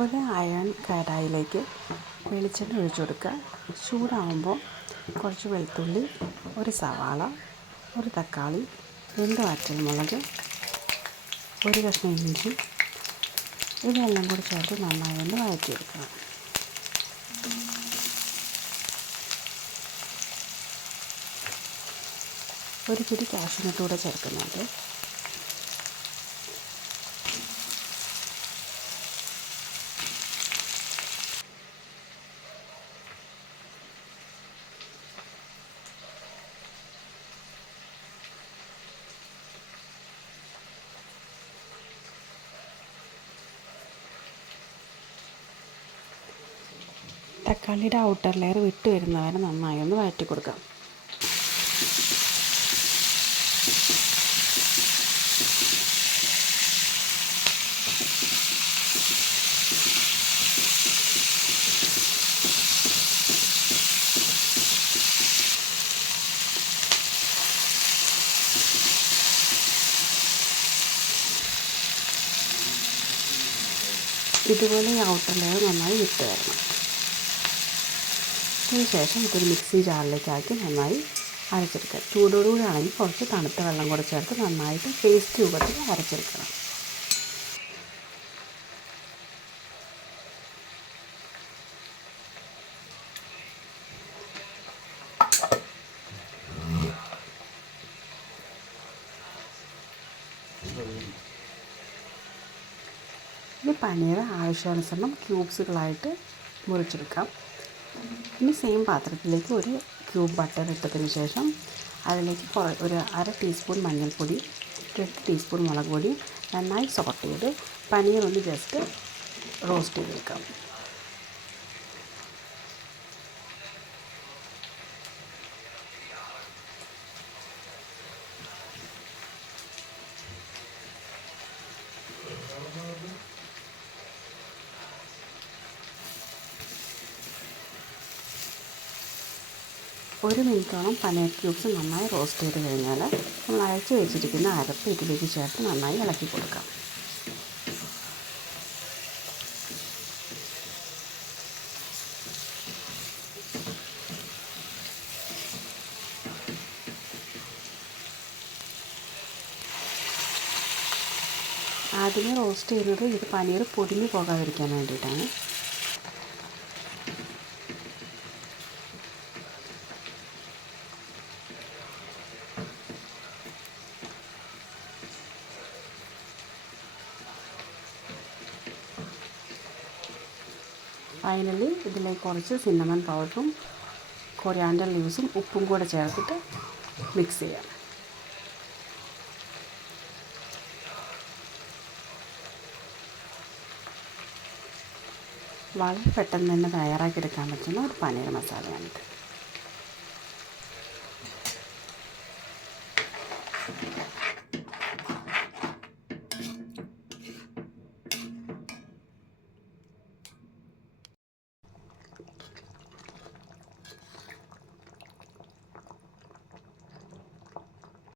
ഒരു അയൺ കടായിലേക്ക് വെളിച്ചെണ്ണ ഒഴിച്ചു കൊടുക്കുക. ചൂടാകുമ്പോൾ കുറച്ച് വെളുത്തുള്ളി, ഒരു സവാള, ഒരു തക്കാളി, 2 വറ്റൽമുളക്, ഒരു കഷ്ണം ഇഞ്ചി, ഇതെല്ലാം കൂടി ചേർത്ത് നന്നായി ഒന്ന് വഴറ്റിയെടുക്കണം. ഒരു പിടി കാഷ്യൂനട്ട് കൂടെ ചേർക്കുന്നുണ്ട്. തക്കാളിയുടെ ഔട്ടർ ലെയർ വിട്ട് വരുന്നവരെ നന്നായി ഒന്ന് വഴറ്റി കൊടുക്കാം. ഇതുപോലെ ഈ ഔട്ടർ ലെയർ നന്നായി വിട്ട് വരണം. അതിനുശേഷം ഇതൊരു മിക്സി ജാറിലേക്ക് ആക്കി നന്നായി അരച്ചെടുക്കുക. ചൂടോടുകൂടി ആണെങ്കിൽ കുറച്ച് തണുത്ത വെള്ളം കൂടെ ചേർത്ത് നന്നായിട്ട് പേസ്റ്റ് രൂപത്തിൽ അരച്ചെടുക്കണം. ഇനി പനീർ ആവശ്യാനുസരണം ക്യൂബ്സുകളായിട്ട് മുറിച്ചെടുക്കാം. ഇനി സെയിം പാത്രത്തിലേക്ക് ഒരു ക്യൂബ് ബട്ടർ ഇട്ടതിന് ശേഷം അതിലേക്ക് ഒരു 1/2 ടീസ്പൂൺ മഞ്ഞൾപ്പൊടി, 2 ടീസ്പൂൺ മുളക് പൊടി നന്നായി സോട്ട് ചെയ്ത് പനീർ ഒന്ന് ജസ്റ്റ് റോസ്റ്റ് ചെയ്തെടുക്കാം. ഒരു മിനിറ്റോളം പനീർ ക്യൂബ്സ് നന്നായി റോസ്റ്റ് ചെയ്ത് കഴിഞ്ഞാൽ നമ്മൾ അരച്ച് വെച്ചിരിക്കുന്ന അരപ്പ് ഇതിലേക്ക് ചേർത്ത് നന്നായി ഇളക്കി കൊടുക്കാം. ആദ്യമേ റോസ്റ്റ് ചെയ്യുന്നത് ഇത് പനീർ പൊടിഞ്ഞു പോകാതിരിക്കാൻ വേണ്ടിയിട്ടാണ്. ഫൈനലി ഇതിലേക്ക് കുറച്ച് സിന്നമൺ പൗഡറും കൊറിയാണ്ടർ ലീവ്സും ഉപ്പും കൂടെ ചേർത്തിട്ട് മിക്സ് ചെയ്യാം. വളരെ പെട്ടെന്ന് തന്നെ തയ്യാറാക്കിയെടുക്കാൻ പറ്റുന്ന ഒരു പനീർ മസാലയാണിത്.